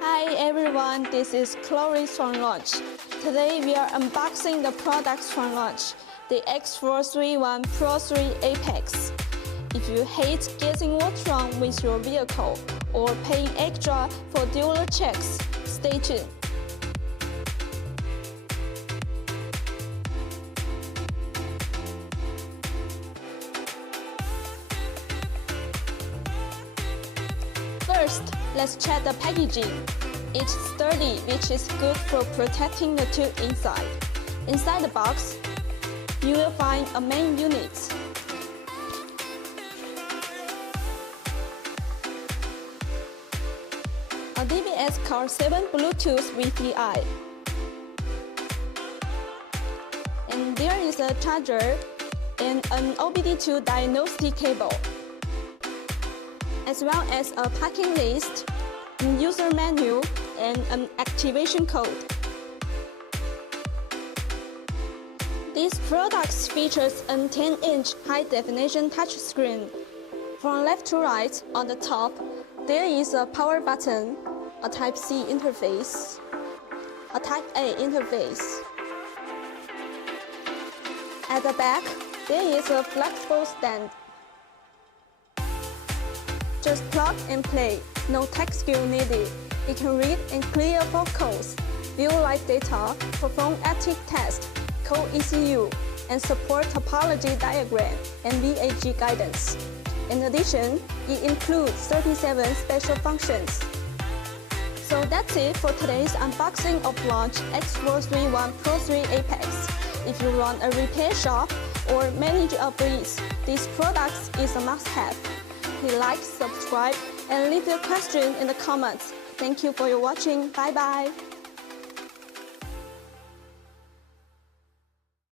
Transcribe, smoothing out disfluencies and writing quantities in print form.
Hi everyone, this is Chloe from launch. Today we are unboxing the products from launch, the X431 PRO3 Apex. If you hate guessing what's wrong with your vehicle or paying extra for dealer checks, stay tuned. First, let's check the packaging. It's sturdy, which is good for protecting the tube inside. Inside the box, you will find a main unit, a DBS Car 7 Bluetooth Wi-Fi, and there is a charger and an OBD2 diagnostic cable, as well as a packing list, user manual, and an activation code. These products features a 10-inch high-definition touchscreen. From left to right, on the top, there is a power button, a Type-C interface, a Type-A interface. At the back, there is a flexible stand. Just plug and play, no tech skill needed. It can read and clear vocals, view live data, perform active tests, code ECU, and support topology diagram and VAG guidance. In addition, it includes 37 special functions. So that's it for today's unboxing of launch X431 PRO3 Apex. If you run a repair shop or manage a fleet, this product is a must-have. Please like, subscribe, and leave your question in the comments. Thank you for your watching. Bye bye.